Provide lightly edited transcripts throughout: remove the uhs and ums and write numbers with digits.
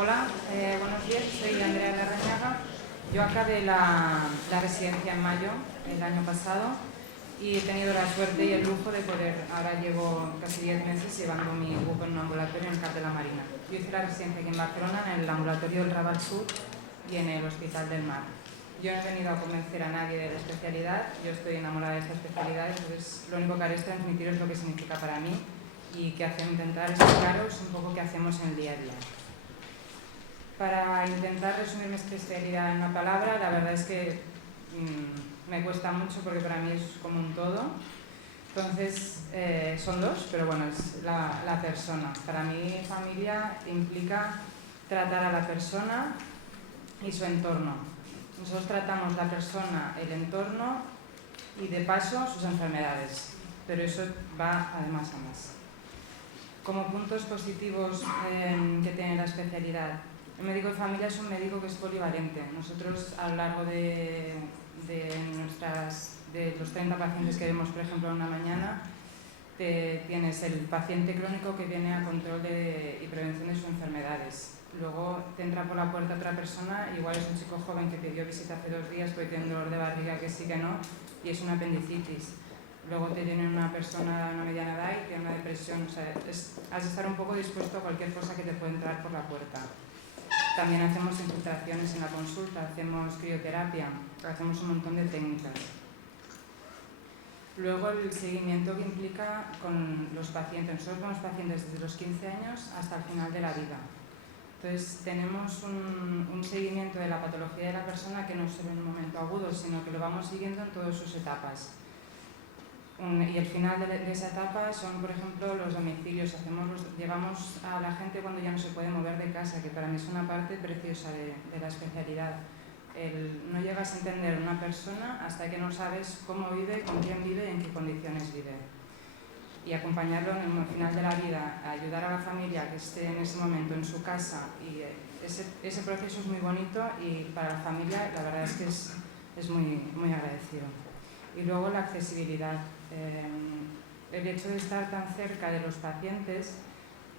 Hola, buenos días, soy Andrea Larrañaga. Yo acabé la residencia en mayo del año pasado y he tenido la suerte y el lujo de poder, ahora llevo casi 10 meses llevando mi grupo en un ambulatorio en el CAP de la Marina. Yo hice la residencia aquí en Barcelona, en el ambulatorio del Raval Sur y en el Hospital del Mar. Yo no he venido a convencer a nadie de la especialidad, yo estoy enamorada de esta especialidad, entonces lo único que haré es transmitiros lo que significa para mí y que intentar explicaros un poco qué hacemos en el día a día. Para intentar resumir mi especialidad en una palabra, la verdad es que me cuesta mucho porque para mí es como un todo. Entonces, son dos, pero bueno, es la persona. Para mí, familia implica tratar a la persona y su entorno. Nosotros tratamos la persona, el entorno y de paso sus enfermedades, pero eso va además a más. Como puntos positivos que tiene la especialidad, el médico de familia es un médico que es polivalente. Nosotros a lo largo de los 30 pacientes que vemos, por ejemplo, en una mañana, tienes el paciente crónico que viene a control y prevención de sus enfermedades. Luego te entra por la puerta otra persona, igual es un chico joven que pidió visita hace 2 días porque tiene un dolor de barriga que sí que no, y es una apendicitis. Luego te viene una persona de una mediana edad y tiene una depresión. O sea, has de estar un poco dispuesto a cualquier cosa que te pueda entrar por la puerta. También hacemos infiltraciones en la consulta, hacemos crioterapia, hacemos un montón de técnicas. Luego el seguimiento que implica con los pacientes. Nosotros vemos pacientes desde los 15 años hasta el final de la vida. Entonces tenemos un seguimiento de la patología de la persona que no es solo en un momento agudo, sino que lo vamos siguiendo en todas sus etapas. Y el final de esa etapa son, por ejemplo, los domicilios. Llevamos a la gente cuando ya no se puede mover de casa, que para mí es una parte preciosa de la especialidad. No llegas a entender a una persona hasta que no sabes cómo vive, con quién vive y en qué condiciones vive. Y acompañarlo en el final de la vida, ayudar a la familia que esté en ese momento en su casa. Y ese proceso es muy bonito y para la familia la verdad es que es muy, muy agradecido. Y luego la accesibilidad. El hecho de estar tan cerca de los pacientes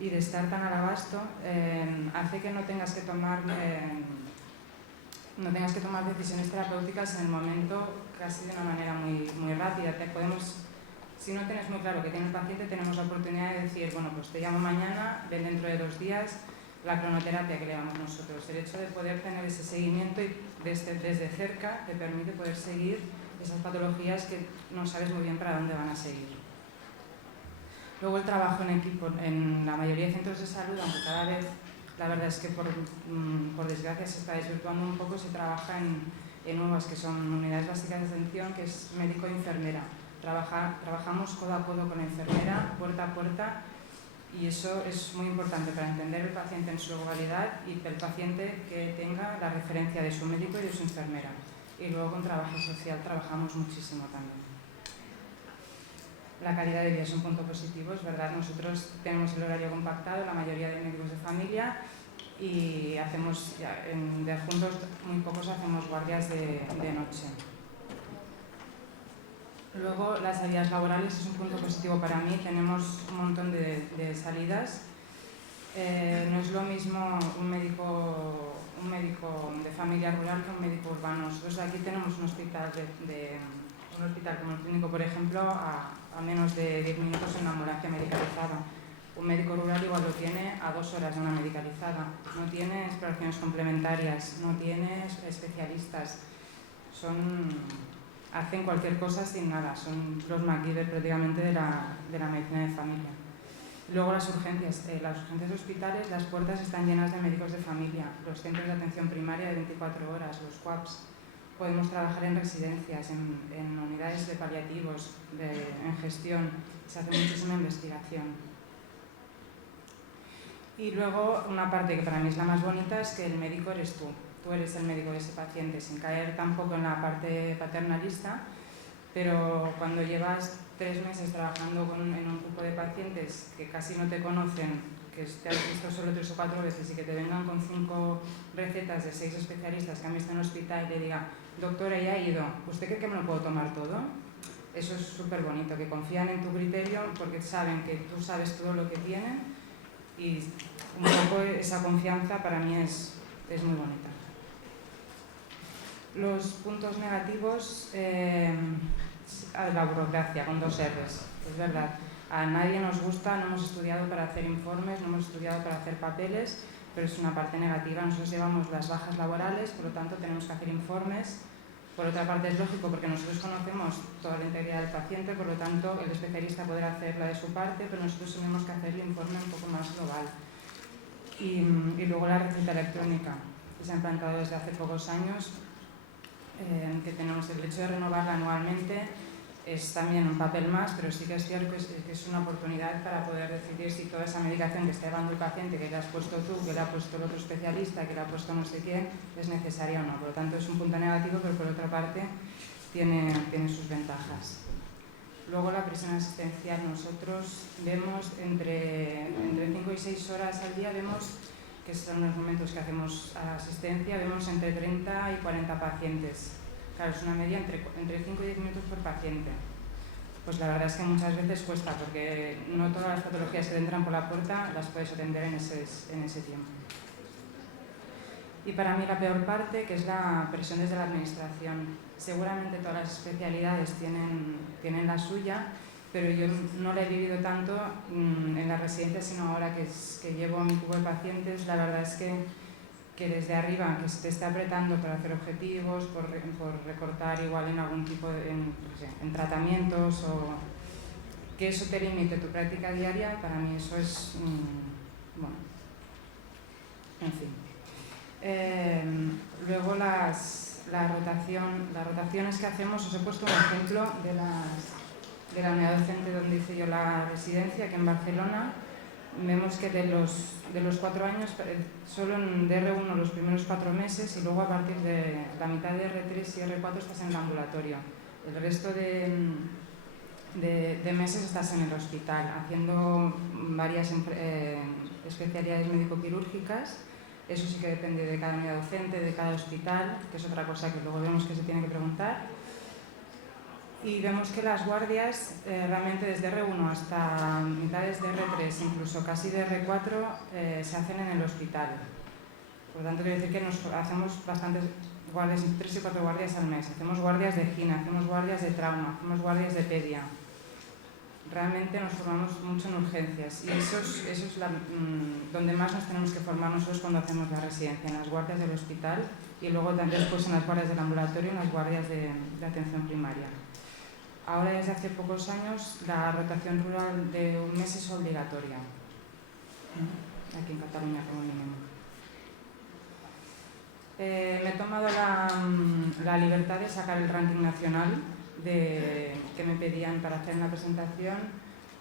y de estar tan al abasto hace que no tengas que tomar decisiones terapéuticas en el momento casi de una manera muy, muy rápida. Si no tienes muy claro que tiene el paciente, tenemos la oportunidad de decir, bueno, pues te llamo mañana, ven dentro de 2 días, la cronoterapia que le damos nosotros. El hecho de poder tener ese seguimiento y desde cerca te permite poder seguir esas patologías que no sabes muy bien para dónde van a seguir. Luego el trabajo en equipo. En la mayoría de centros de salud, aunque cada vez, la verdad es que por desgracia se está desvirtuando un poco, se trabaja en nuevas que son unidades básicas de atención, que es médico e enfermera. Trabajamos codo a codo con la enfermera, puerta a puerta, y eso es muy importante para entender el paciente en su globalidad y el paciente que tenga la referencia de su médico y de su enfermera. Y luego con trabajo social trabajamos muchísimo también. La calidad de vida es un punto positivo, es verdad. Nosotros tenemos el horario compactado, la mayoría de médicos de familia, y hacemos, de adjuntos muy pocos hacemos guardias de noche. Luego las salidas laborales es un punto positivo para mí, tenemos un montón de salidas. No es lo mismo un médico de familia rural que un médico urbano. Nosotros aquí tenemos un hospital como el Clínico, por ejemplo, a menos de 10 minutos en una ambulancia medicalizada. Un médico rural igual lo tiene a 2 horas de una medicalizada. No tiene exploraciones complementarias, no tiene especialistas. Hacen cualquier cosa sin nada. Son los MacGyver prácticamente de la medicina de familia. Luego las urgencias hospitales, las puertas están llenas de médicos de familia, los centros de atención primaria de 24 horas, los CUAPs. Podemos trabajar en residencias, en unidades de paliativos, en gestión. Se hace muchísima investigación. Y luego una parte que para mí es la más bonita es que el médico eres tú. Tú eres el médico de ese paciente, sin caer tampoco en la parte paternalista, pero cuando llevas 3 meses trabajando en un grupo de pacientes que casi no te conocen, que te has visto solo 3 o 4 veces y que te vengan con 5 recetas de 6 especialistas que han visto en el hospital y te digan, doctora, ya he ido, ¿usted cree que me lo puedo tomar todo? Eso es súper bonito, que confían en tu criterio porque saben que tú sabes todo lo que tienen y un poco poco esa confianza para mí es muy bonita. Los puntos negativos, la burocracia, con 2 R's, es verdad. A nadie nos gusta, no hemos estudiado para hacer informes, no hemos estudiado para hacer papeles, pero es una parte negativa. Nosotros llevamos las bajas laborales, por lo tanto tenemos que hacer informes. Por otra parte es lógico porque nosotros conocemos toda la integridad del paciente, por lo tanto el especialista podrá hacer la de su parte, pero nosotros tenemos que hacer el informe un poco más global. Y luego la receta electrónica, que se ha implantado desde hace pocos años, que tenemos el hecho de renovarla anualmente. Es también un papel más, pero sí que es cierto que es una oportunidad para poder decidir si toda esa medicación que está llevando el paciente, que le has puesto tú, que le ha puesto el otro especialista, que le ha puesto no sé quién, es necesaria o no. Por lo tanto, es un punto negativo, pero por otra parte tiene sus ventajas. Luego, la presión asistencial. Nosotros vemos entre 5 y 6 horas al día, vemos que son los momentos que hacemos asistencia, vemos entre 30 y 40 pacientes. Claro, es una media entre 5 y 10 minutos por paciente. Pues la verdad es que muchas veces cuesta, porque no todas las patologías que te entran por la puerta las puedes atender en ese tiempo. Y para mí la peor parte, que es la presión desde la administración. Seguramente todas las especialidades tienen la suya, pero yo no la he vivido tanto en la residencia, sino ahora que llevo mi cubo de pacientes. La verdad es que desde arriba, que se te esté apretando para hacer objetivos, por recortar igual en algún tipo en tratamientos, o que eso te limite tu práctica diaria, para mí eso es, bueno, en fin. Luego las rotaciones que hacemos, os he puesto un ejemplo de la unidad docente donde hice yo la residencia, aquí en Barcelona. Vemos que de los 4 años, solo en DR1 los primeros 4 meses, y luego a partir de la mitad de R3 y R4 estás en el ambulatorio. El resto de meses estás en el hospital, haciendo varias especialidades médico-quirúrgicas. Eso sí que depende de cada unidad docente, de cada hospital, que es otra cosa que luego vemos que se tiene que preguntar. Y vemos que las guardias, realmente desde R1 hasta mitades de R3, incluso casi de R4, se hacen en el hospital. Por lo tanto, quiero decir que hacemos bastantes guardias, 3 y 4 guardias al mes. Hacemos guardias de gina, hacemos guardias de trauma, hacemos guardias de pedia. Realmente nos formamos mucho en urgencias, y eso es donde más nos tenemos que formar nosotros cuando hacemos la residencia, en las guardias del hospital, y luego después en las guardias del ambulatorio y en las guardias de atención primaria. Ahora, desde hace pocos años, la rotación rural de un mes es obligatoria, aquí en Cataluña como mínimo. Me he tomado la libertad de sacar el ranking nacional que me pedían para hacer una presentación,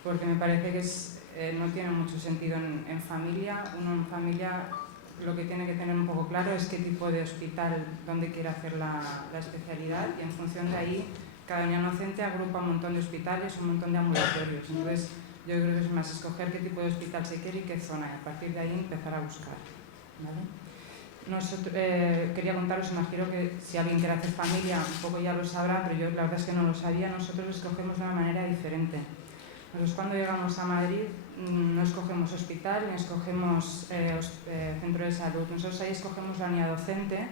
porque me parece que no tiene mucho sentido en familia. Uno en familia lo que tiene que tener un poco claro es qué tipo de hospital, dónde quiere hacer la especialidad, y en función de ahí cada unidad docente agrupa un montón de hospitales, un montón de ambulatorios. Entonces, yo creo que es más escoger qué tipo de hospital se quiere y qué zona, y a partir de ahí empezar a buscar. ¿Vale? Quería contaros, imagino que si alguien quiere hacer familia, un poco ya lo sabrá, pero yo la verdad es que no lo sabía. Nosotros escogemos de una manera diferente. Nosotros, cuando llegamos a Madrid, no escogemos hospital ni escogemos centro de salud. Nosotros ahí escogemos la unidad docente,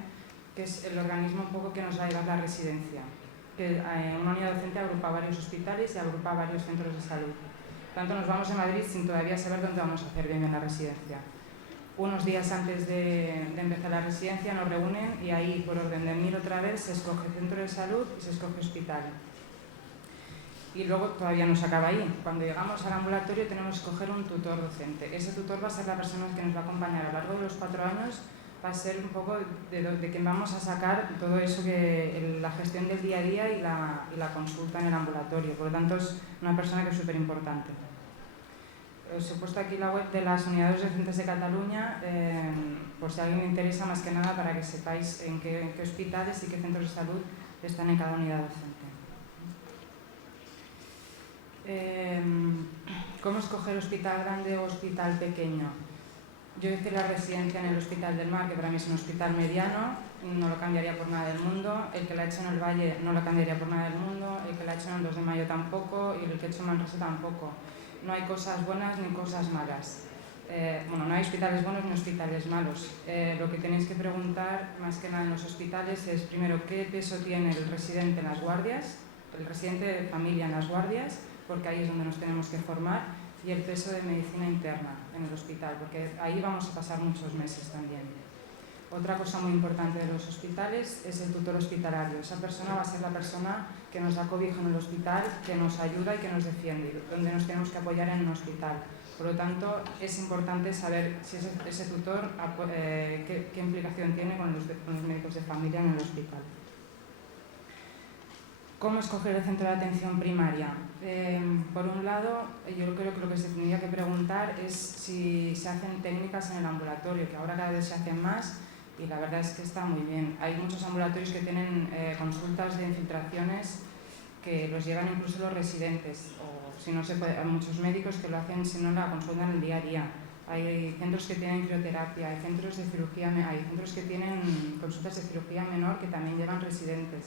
que es el organismo un poco que nos va a llevar la residencia. Una unidad docente agrupa varios hospitales y agrupa varios centros de salud. Por tanto, nos vamos a Madrid sin todavía saber dónde vamos a hacer bien la residencia. Unos días antes de empezar la residencia nos reúnen, y ahí, por orden de MIR otra vez, se escoge centro de salud y se escoge hospital. Y luego todavía no se acaba ahí. Cuando llegamos al ambulatorio tenemos que escoger un tutor docente. Ese tutor va a ser la persona que nos va a acompañar a lo largo de los 4 años, va a ser un poco de quien vamos a sacar todo eso, la gestión del día a día y la consulta en el ambulatorio. Por lo tanto, es una persona que es súper importante. Os he puesto aquí la web de las unidades docentes de Cataluña, por si a alguien le interesa, más que nada para que sepáis en qué hospitales y qué centros de salud están en cada unidad docente. ¿Cómo escoger hospital grande o hospital pequeño? Yo hice la residencia en el Hospital del Mar, que para mí es un hospital mediano, no lo cambiaría por nada del mundo. El que la he hecho en el Valle no lo cambiaría por nada del mundo. El que la he hecho en el 2 de Mayo tampoco, y el que he hecho en Manresa tampoco. No hay cosas buenas ni cosas malas. bueno, no hay hospitales buenos ni hospitales malos. Lo que tenéis que preguntar más que nada en los hospitales es, primero, qué peso tiene el residente en las guardias, el residente de familia en las guardias, porque ahí es donde nos tenemos que formar, y el peso de medicina interna en el hospital, porque ahí vamos a pasar muchos meses también. Otra cosa muy importante de los hospitales es el tutor hospitalario. Esa persona va a ser la persona que nos da cobijo en el hospital, que nos ayuda y que nos defiende, donde nos tenemos que apoyar en un hospital. Por lo tanto, es importante saber si ese tutor qué implicación tiene con los médicos de familia en el hospital. ¿Cómo escoger el centro de atención primaria? Por un lado, yo creo que lo que se tendría que preguntar es si se hacen técnicas en el ambulatorio, que ahora cada vez se hacen más y la verdad es que está muy bien. Hay muchos ambulatorios que tienen consultas de infiltraciones que los llevan incluso los residentes, o si no se puede, hay muchos médicos que lo hacen, si no la consultan el día a día. Hay centros que tienen crioterapia, hay centros de cirugía, hay centros que tienen consultas de cirugía menor que también llevan residentes.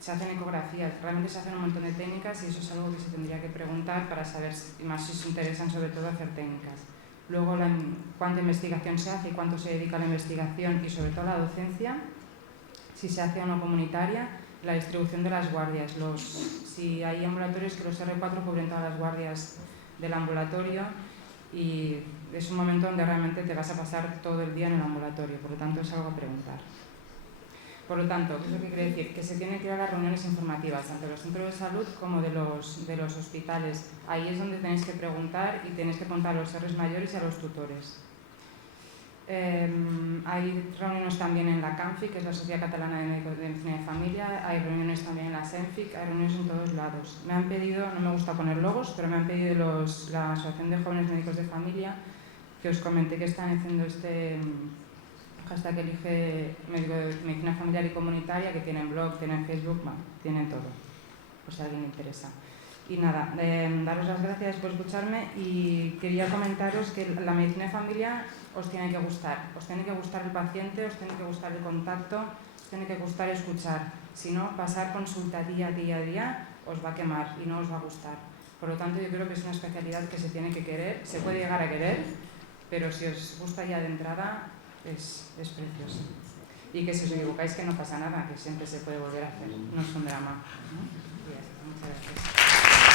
Se hacen ecografías, realmente se hacen un montón de técnicas y eso es algo que se tendría que preguntar para saber, más si os interesan sobre todo hacer técnicas. Luego, cuánta investigación se hace y cuánto se dedica a la investigación y sobre todo a la docencia, si se hace o no comunitaria, la distribución de las guardias. Si hay ambulatorios que los R4 cubren todas las guardias del ambulatorio y es un momento donde realmente te vas a pasar todo el día en el ambulatorio, por lo tanto es algo a preguntar. Por lo tanto, ¿qué es lo que quiere decir? Que se tienen que ir a las reuniones informativas, tanto de los centros de salud como de los hospitales. Ahí es donde tenéis que preguntar y tenéis que preguntar a los Rs mayores y a los tutores. Hay reuniones también en la CANFI, que es la Sociedad Catalana de Médicos de Medicina de Familia, hay reuniones también en la SENFIC, hay reuniones en todos lados. Me han pedido, no me gusta poner logos, pero me han pedido la Asociación de Jóvenes Médicos de Familia, que os comenté que están haciendo este hashtag elige médico de medicina familiar y comunitaria, que tienen blog, tienen Facebook, bueno, tienen todo, por si a alguien le interesa. Y nada, daros las gracias por escucharme y quería comentaros que la medicina de familia os tiene que gustar el paciente, os tiene que gustar el contacto, os tiene que gustar escuchar. Si no, pasar consulta día a día os va a quemar y no os va a gustar. Por lo tanto, yo creo que es una especialidad que se tiene que querer, se puede llegar a querer, pero si os gusta ya de entrada, es precioso. Y que si os equivocáis que no pasa nada, que siempre se puede volver a hacer, no es un drama, ¿no? Y ya está, muchas gracias.